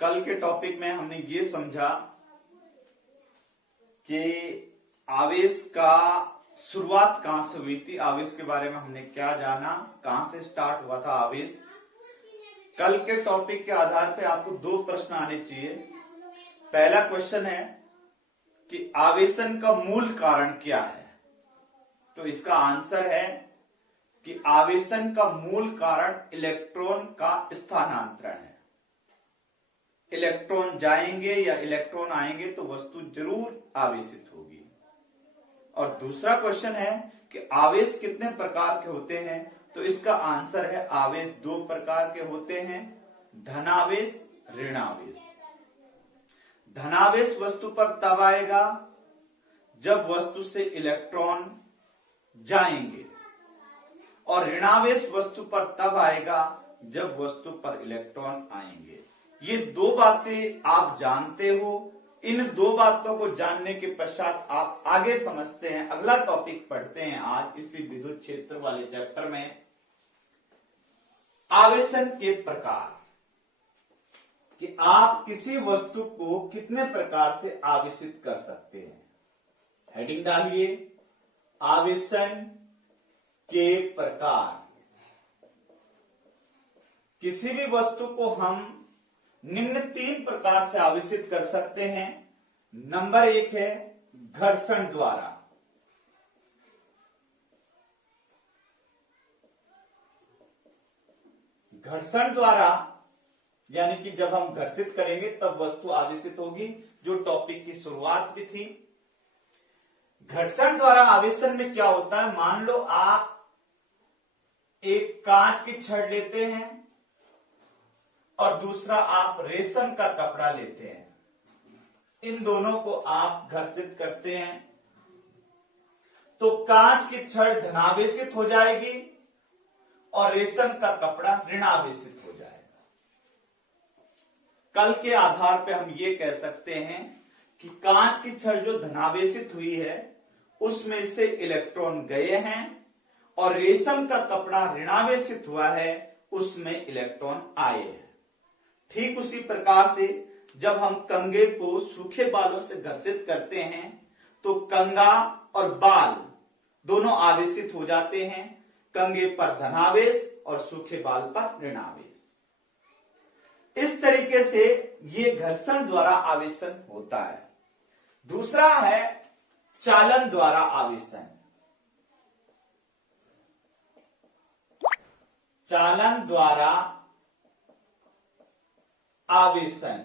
कल के टॉपिक में हमने ये समझा कि आवेश का शुरुआत कहां से हुई थी, आवेश के बारे में हमने क्या जाना, कहां से स्टार्ट हुआ था आवेश। कल के टॉपिक के आधार पे आपको दो प्रश्न आने चाहिए। पहला क्वेश्चन है कि आवेशन का मूल कारण क्या है, तो इसका आंसर है कि आवेशन का मूल कारण इलेक्ट्रॉन का स्थानांतरण है। इलेक्ट्रॉन जाएंगे या इलेक्ट्रॉन आएंगे तो वस्तु जरूर आवेशित होगी। और दूसरा क्वेश्चन है कि आवेश कितने प्रकार के होते हैं, तो इसका आंसर है आवेश दो प्रकार के होते हैं, धनावेश, ऋणावेश। धनावेश वस्तु पर तब आएगा जब वस्तु से इलेक्ट्रॉन जाएंगे, और ऋणावेश वस्तु पर तब आएगा जब वस्तु पर इलेक्ट्रॉन आएंगे। ये दो बातें आप जानते हो। इन दो बातों को जानने के पश्चात आप आगे समझते हैं। अगला टॉपिक पढ़ते हैं आज इसी विद्युत क्षेत्र वाले चैप्टर में, आवेशन के प्रकार, कि आप किसी वस्तु को कितने प्रकार से आवेशित कर सकते हैं। हेडिंग डालिए, आवेशन के प्रकार। किसी भी वस्तु को हम निम्न तीन प्रकार से आवेशित कर सकते हैं। नंबर एक है घर्षण द्वारा। घर्षण द्वारा यानी कि जब हम घर्षित करेंगे तब वस्तु आवेशित होगी, जो टॉपिक की शुरुआत भी थी। घर्षण द्वारा आवेशन में क्या होता है, मान लो आप एक कांच की छड़ लेते हैं और दूसरा आप रेशम का कपड़ा लेते हैं। इन दोनों को आप घर्षित करते हैं तो कांच की छड़ धनावेशित हो जाएगी और रेशम का कपड़ा ऋणावेशित हो जाएगा। कल के आधार पे हम ये कह सकते हैं कि कांच की छड़ जो धनावेशित हुई है उसमें से इलेक्ट्रॉन गए हैं, और रेशम का कपड़ा ऋणावेशित हुआ है, उसमें इलेक्ट्रॉन आए हैं। ठीक उसी प्रकार से जब हम कंगे को सूखे बालों से घर्षित करते हैं तो कंगा और बाल दोनों आवेशित हो जाते हैं, कंगे पर धनावेश और सूखे बाल पर ऋणावेश। इस तरीके से ये घर्षण द्वारा आवेशन होता है। दूसरा है चालन द्वारा आवेशन। चालन द्वारा आवेशन,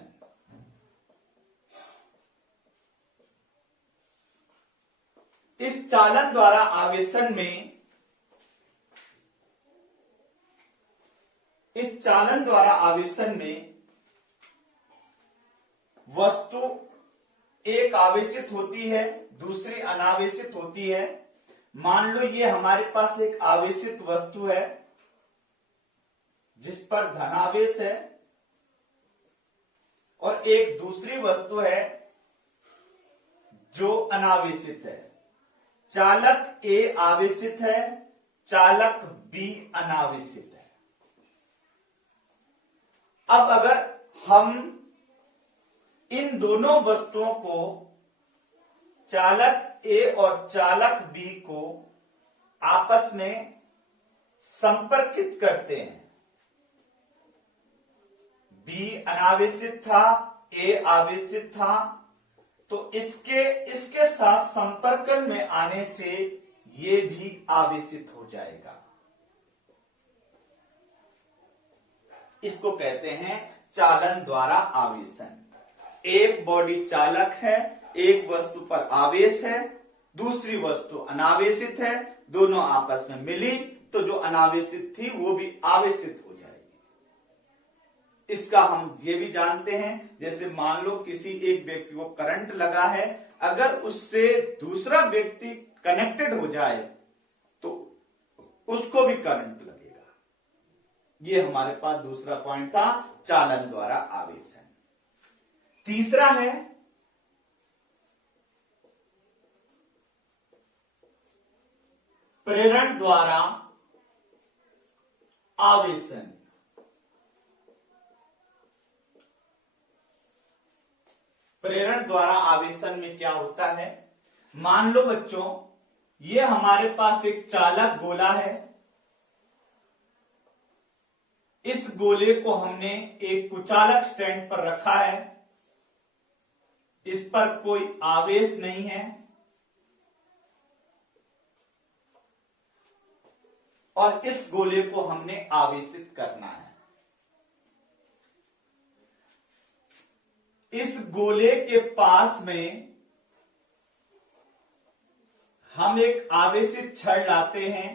इस चालन द्वारा आवेशन में, इस चालन द्वारा आवेशन में वस्तु एक आवेशित होती है, दूसरी अनावेशित होती है। मान लो ये हमारे पास एक आवेशित वस्तु है जिस पर धनावेश है, और एक दूसरी वस्तु है जो अनावेशित है। चालक ए आवेशित है, चालक बी अनावेशित है। अब अगर हम इन दोनों वस्तुओं को, चालक ए और चालक बी को आपस में संपर्कित करते हैं, बी अनावेशित था, ए आवेशित था, तो इसके साथ संपर्क में आने से ये भी आवेशित हो जाएगा। इसको कहते हैं चालन द्वारा आवेशन। एक बॉडी चालक है, एक वस्तु पर आवेश है, दूसरी वस्तु अनावेशित है, दोनों आपस में मिली तो जो अनावेशित थी वो भी आवेशित हो जाएगी। इसका हम ये भी जानते हैं, जैसे मान लो किसी एक व्यक्ति को करंट लगा है, अगर उससे दूसरा व्यक्ति कनेक्टेड हो जाए तो उसको भी करंट लगेगा। ये हमारे पास दूसरा पॉइंट था, चालन द्वारा आवेशन। तीसरा है प्रेरण द्वारा आवेशन। प्रेरण द्वारा आवेशन में क्या होता है, मान लो बच्चों ये हमारे पास एक चालक गोला है, इस गोले को हमने एक कुचालक स्टैंड पर रखा है, इस पर कोई आवेश नहीं है और इस गोले को हमने आवेशित करना है। इस गोले के पास में हम एक आवेशित छड़ लाते हैं,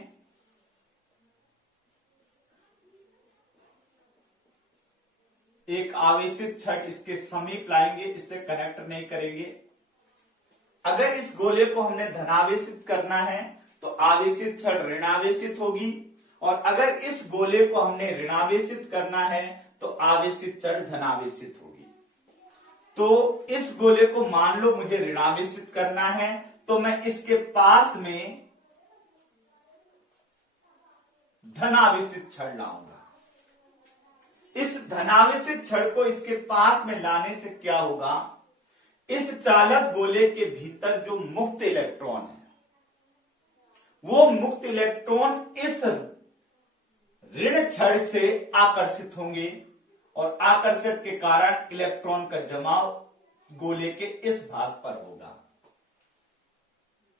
एक आवेशित छड़ इसके समीप लाएंगे, इससे कनेक्ट नहीं करेंगे। अगर इस गोले को हमने धनावेशित करना है तो आवेशित छड़ ऋणावेशित होगी, और अगर इस गोले को हमने ऋणावेशित करना है तो आवेशित छड़ धनावेशित होगी। तो इस गोले को मान लो मुझे ऋणावेशित करना है, तो मैं इसके पास में धनावेशित छड़ लाऊंगा। इस धनावेशित छड़ को इसके पास में लाने से क्या होगा, इस चालक गोले के भीतर जो मुक्त इलेक्ट्रॉन है वो मुक्त इलेक्ट्रॉन इस ऋण छड़ से आकर्षित होंगे और आकर्षण के कारण इलेक्ट्रॉन का जमाव गोले के इस भाग पर होगा।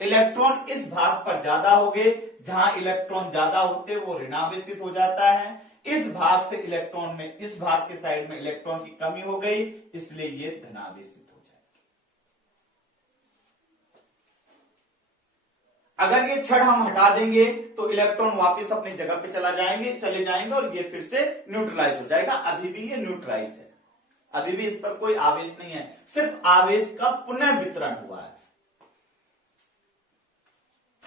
इलेक्ट्रॉन इस भाग पर ज्यादा होंगे, जहां इलेक्ट्रॉन ज्यादा होते वो ऋणावेशित हो जाता है। इस भाग से इलेक्ट्रॉन में, इस भाग के साइड में इलेक्ट्रॉन की कमी हो गई, इसलिए ये धनावेशित हो जाएगी। अगर ये छड़ हम हटा देंगे तो इलेक्ट्रॉन वापस अपनी जगह पे चले जाएंगे और ये फिर से न्यूट्रलाइज हो जाएगा। अभी भी ये न्यूट्रलाइज है, अभी भी इस पर कोई आवेश नहीं है, सिर्फ आवेश का पुनः वितरण हुआ है।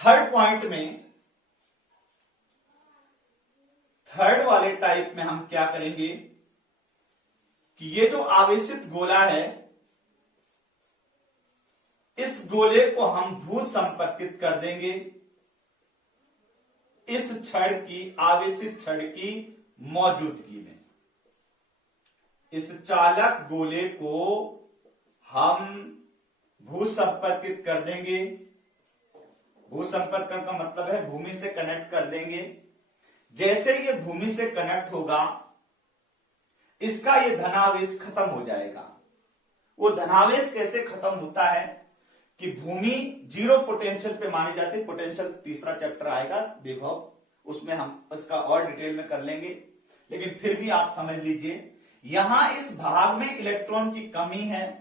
थर्ड पॉइंट में, थर्ड वाले टाइप में हम क्या करेंगे कि ये जो आवेशित गोला है, इस गोले को हम भू संपर्कित कर देंगे इस छड़ की, आवेशित छड़ की मौजूदगी में। इस चालक गोले को हम भू संपर्कित कर देंगे। भू संपर्क का मतलब है भूमि से कनेक्ट कर देंगे। जैसे ये भूमि से कनेक्ट होगा, इसका ये धनावेश खत्म हो जाएगा। वो धनावेश कैसे खत्म होता है कि भूमि जीरो पोटेंशियल पे मानी जाती है। पोटेंशियल तीसरा चैप्टर आएगा विभव, उसमें हम इसका और डिटेल में कर लेंगे, लेकिन फिर भी आप समझ लीजिए यहां इस भाग में इलेक्ट्रॉन की कमी है।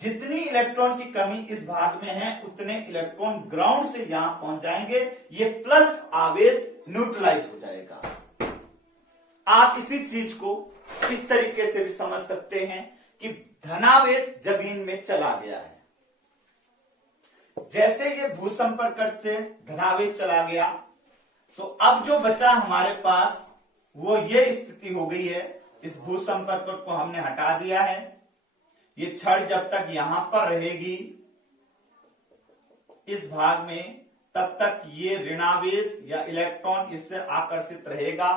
जितनी इलेक्ट्रॉन की कमी इस भाग में है उतने इलेक्ट्रॉन ग्राउंड से यहां पहुंच जाएंगे, ये प्लस आवेश न्यूट्रलाइज हो जाएगा। आप इसी चीज को इस तरीके से भी समझ सकते हैं कि धनावेश जमीन में चला गया है। जैसे ये भू संपर्क से धनावेश चला गया, तो अब जो बचा हमारे पास वो ये स्थिति हो गई है। इस भू संपर्क को हमने हटा दिया है। ये छड़ जब तक यहां पर रहेगी इस भाग में, तब तक ये ऋणावेश या इलेक्ट्रॉन इससे आकर्षित रहेगा।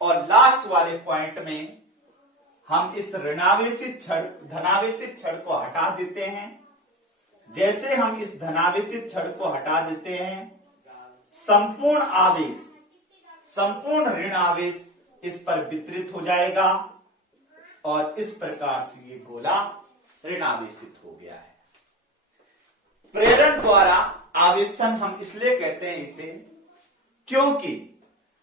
और लास्ट वाले पॉइंट में हम इस ऋणावेशित छड़, धनावेशित छड़ को हटा देते हैं। जैसे हम इस धनावेशित छड़ को हटा देते हैं, संपूर्ण आवेश, संपूर्ण ऋण आवेश इस पर वितरित हो जाएगा और इस प्रकार से ये गोला ऋणावेशित हो गया है। प्रेरण द्वारा आवेशन हम इसलिए कहते हैं इसे, क्योंकि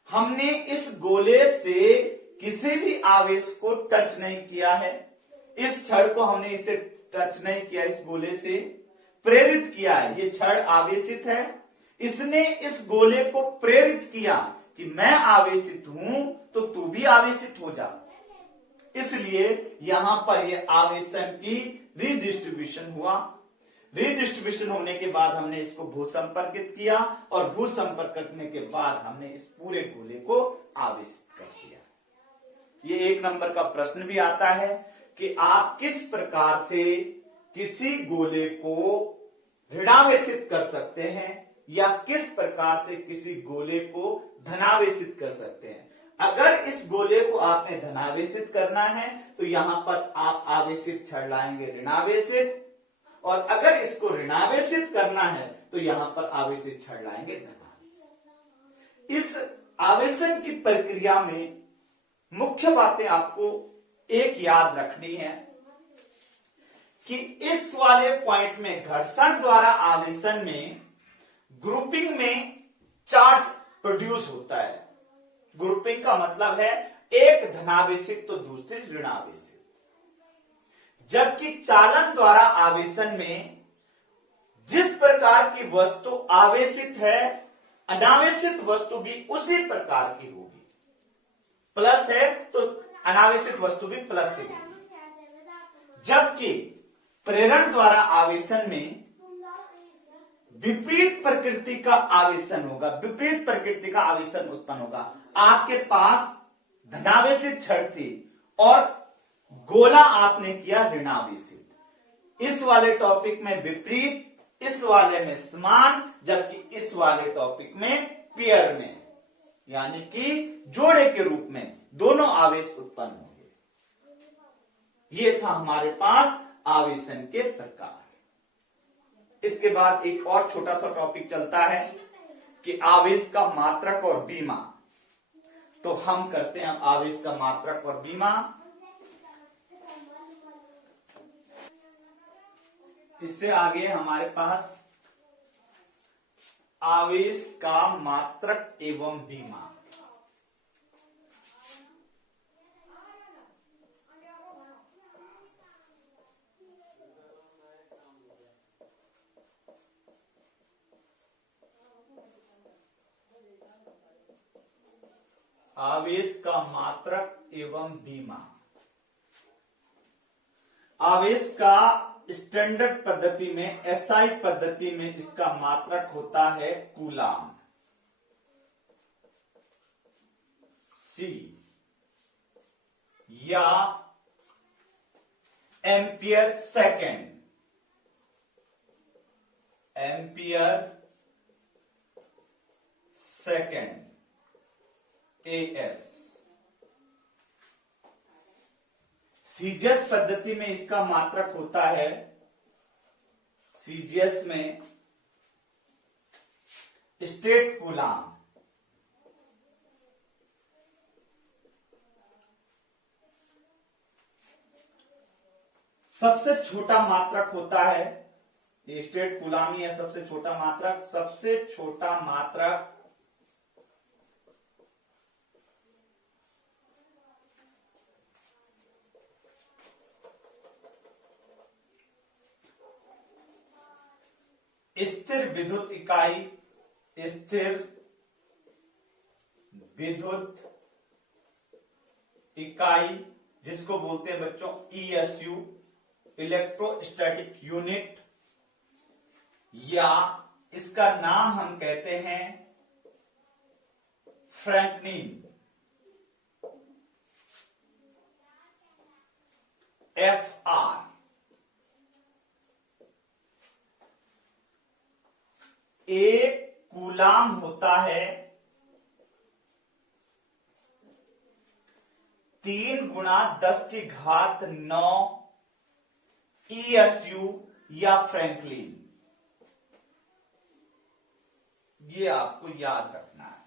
हमने इस गोले से किसी भी आवेश को टच नहीं किया है। इस छड़ को हमने इसे टच नहीं किया, इस गोले से प्रेरित किया है। ये छड़ आवेशित है, इसने इस गोले को प्रेरित किया कि मैं आवेशित हूं तो तू भी आवेशित हो जा। इसलिए यहां पर यह आवेशन की रीडिस्ट्रीब्यूशन हुआ। रीडिस्ट्रीब्यूशन होने के बाद हमने इसको भू संपर्कित किया और भू संपर्क करने के बाद हमने इस पूरे गोले को आवेशित कर दिया। ये 1 नंबर का प्रश्न भी आता है कि आप किस प्रकार से किसी गोले को ऋणावेशित कर सकते हैं या किस प्रकार से किसी गोले को धनावेशित कर सकते हैं। अगर इस गोले को आपने धनावेशित करना है तो यहां पर आप आवेशित छड़ लाएंगे ऋणावेशित, और अगर इसको ऋणावेशित करना है तो यहां पर आवेशित छड़ लाएंगे धनावेशित। इस आवेशन की प्रक्रिया में मुख्य बातें आपको एक याद रखनी है कि इस वाले पॉइंट में घर्षण द्वारा आवेशन में ग्रुपिंग में चार्ज प्रोड्यूस होता है। ग्रुपिंग का मतलब है एक धनावेशित तो दूसरी ऋणावेशित, जबकि चालन द्वारा आवेशन में जिस प्रकार की वस्तु आवेशित है अनावेशित वस्तु भी उसी प्रकार की होगी। प्लस है तो अनावेशित वस्तु भी प्लस से होगी, जबकि प्रेरण द्वारा आवेशन में विपरीत प्रकृति का आवेशन होगा, विपरीत प्रकृति का आवेशन उत्पन्न होगा। आपके पास धनावेशित छड़ थी और गोला आपने किया ऋणावेशित। इस वाले टॉपिक में विपरीत, इस वाले में समान, जबकि इस वाले टॉपिक में पेयर में यानी कि जोड़े के रूप में दोनों आवेश उत्पन्न होंगे। ये था हमारे पास आवेशन के प्रकार। इसके बाद एक और छोटा सा टॉपिक चलता है कि आवेश का मात्रक और बीमा। तो हम करते हैं आवेश का मात्रक और बीमा। इससे आगे हमारे पास आवेश का मात्रक एवं बीमा। आवेश का मात्रक एवं बीमा। आवेश का स्टैंडर्ड पद्धति में एसआई पद्धति में इसका मात्रक होता है कूलाम, सी, या ampere second, ampere second, as. CGS पद्धति में इसका मात्रक होता है, सीजीएस में स्टेट कूलाम, सबसे छोटा मात्रक होता है, ये स्टेट कूलाम ही है सबसे छोटा मात्रक। सबसे छोटा मात्रक स्थिर विद्युत इकाई, स्थिर विद्युत इकाई जिसको बोलते हैं बच्चों ईएसयू, इलेक्ट्रोस्टैटिक यूनिट, या इसका नाम हम कहते हैं फ्रैंकलिन, एफआर। एक कूलाम होता है 3 × 10⁹ ईएसयू या फ्रैंकलिन। ये आपको याद रखना है।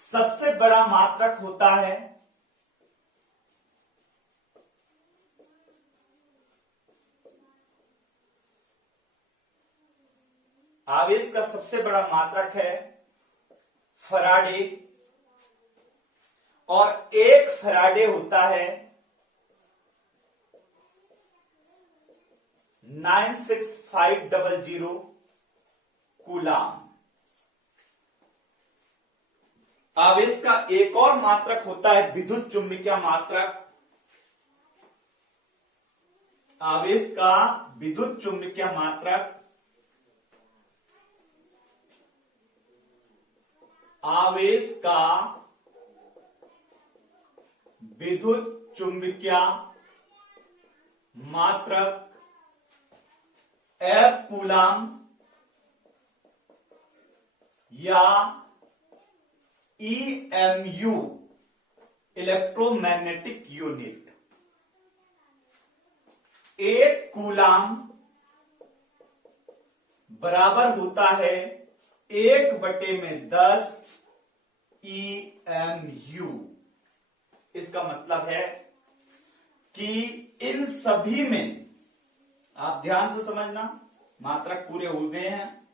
सबसे बड़ा मात्रक होता है आवेश का सबसे बड़ा मात्रक है फराडे, और 1 फराडे होता है 96500 कूलाम। आवेश का एक और मात्रक होता है विद्युत चुंबकीय मात्रक। आवेश का विद्युत चुंबकीय मात्रक, आवेश का विद्युत चुंबकीय मात्रक F कूलाम या EMU इलेक्ट्रोमैग्नेटिक यूनिट। 1 कूलाम बराबर होता है 1/10 EMU। इसका मतलब है कि इन सभी में, आप ध्यान से समझना, मात्रक पूरे हो गए हैं।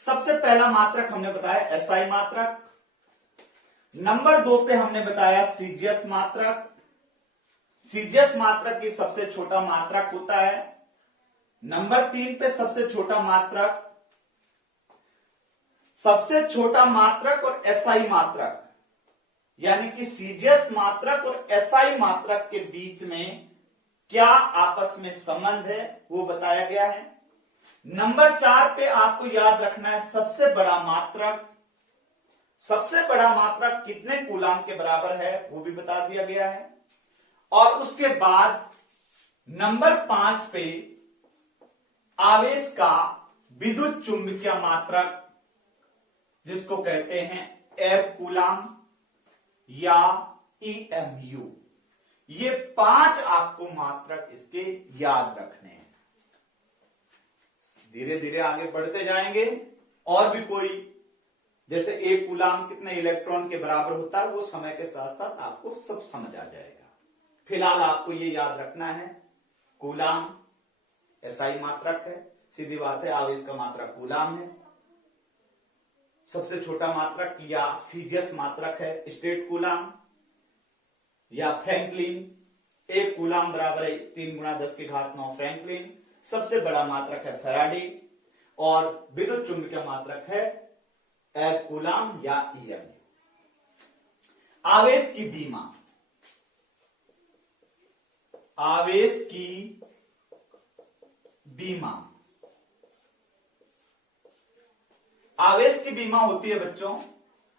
सबसे पहला मात्रक हमने बताया SI मात्रक, नंबर 2 पे हमने बताया CGS मात्रक। CGS मात्रक की सबसे छोटा मात्रक होता है। नंबर 3 पे सबसे छोटा मात्रक, सबसे छोटा मात्रक और SI मात्रक, यानी कि CGS मात्रक और SI मात्रक के बीच में क्या आपस में संबंध है वो बताया गया है। नंबर 4 पे आपको याद रखना है सबसे बड़ा मात्रक। सबसे बड़ा मात्रक कितने कूलाम के बराबर है वो भी बता दिया गया है। और उसके बाद नंबर 5 पे आवेश का विद्युत चुंबकीय मात्रक, जिसको कहते हैं F कूलाम या EMU। ये 5 आपको मात्रक इसके याद रखने हैं। धीरे धीरे आगे बढ़ते जाएंगे और भी कोई, जैसे 1 कूलाम कितने इलेक्ट्रॉन के बराबर होता है वो समय के साथ साथ आपको सब समझ आ जाएगा। फिलहाल आपको ये याद रखना है कूलाम SI मात्रक है, सीधी बात है, आवेश का मात्रक कूलाम है। सबसे छोटा मात्रक या CGS मात्रक है स्टेट कूलाम या फ्रैंकलिन। 1 कूलाम बराबर है 3 × 10⁹ फ्रैंकलिन। सबसे बड़ा मात्रक है फैराडे और विद्युत चुंबकीय मात्रक है F कूलाम या EMU। आवेश की बीमा, आवेश की बीमा, आवेश की बीमा होती है बच्चों,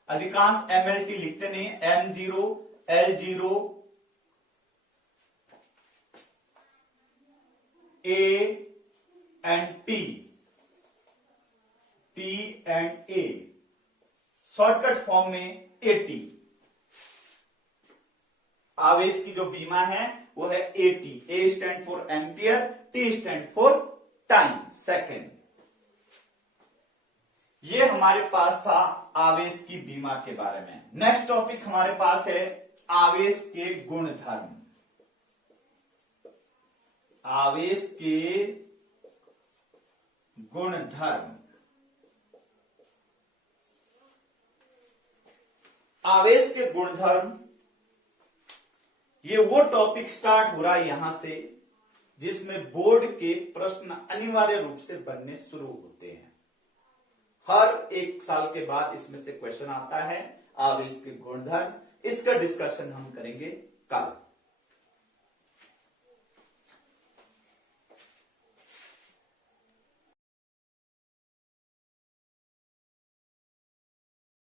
अधिकांश MLT लिखते नहीं, M0 L0 A and T, T and A, shortcut form में AT। आवेश की जो बीमा है वो है AT। A stand for ampere, T stand for time, second. ये हमारे पास था आवेश की बीमा के बारे में। नेक्स्ट टॉपिक हमारे पास है आवेश के गुणधर्म। आवेश के गुणधर्म। आवेश के गुणधर्म, ये वो टॉपिक स्टार्ट हो रहा है यहां से जिसमें बोर्ड के प्रश्न अनिवार्य रूप से बनने शुरू होते हैं। हर 1 साल के बाद इसमें से क्वेश्चन आता है आवेश के गुणधर्म। इसका डिस्कशन हम करेंगे कल।